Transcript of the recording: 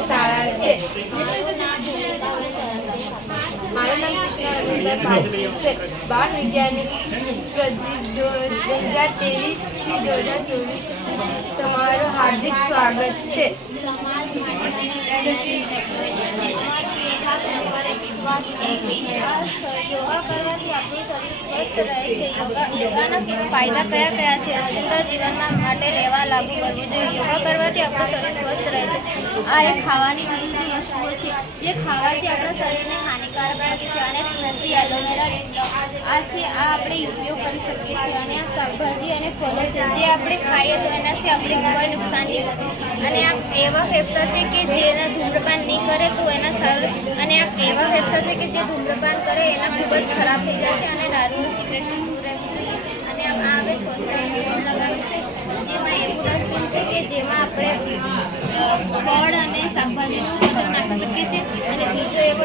શાળા છે મારું નામ કૃષ્ણ છે બાળ વૈજ્ઞાનિક દો હજાર તેવીસથી દો હજાર ચોવીસ તમારું હાર્દિક સ્વાગત છે. યોગા યોગા, યોગાના ફાયદા કયા કયા છે? રોજિંદા જીવનમાં માટે લેવા લાગુ કરવું જોઈએ. યોગા કરવાથી આપણું શરીર સ્વસ્થ રહે છે. આ એક ખાવાની નાની વસ્તુઓ છે, જે ખાવાથી આપણા શરીરને હાનિકારક પહોંચે છે અને તુલસી, એલોવેરા આ છે, આ આપણે ઉપયોગ કરી શકીએ શાકભાજી અને ફળો છે. જે આપણે ખાઈએ તો એનાથી આપણે કોઈ નુકસાન નહીં પહોંચે અને આ એવા ફેફસા છે કે જેના ધૂમ્રપાન નહીં કરે તો એના સારું અને આ એવા ફેફસા છે કે જે ધૂમ્રપાન કરે એના ખૂબ જ ખરાબ થઈ જાય છે અને દારૂ સિગરેટથી દૂર રહેવું જોઈએ. અને આ આપણે સ્વચ્છતા બોર્ડ લગાવ્યું છે. જેમાં એવું ડસ્ટબિન છે કે જેમાં આપણે ફળ અને શાકભાજીનું વજન નાખી શકીએ છીએ. અને બીજો એવો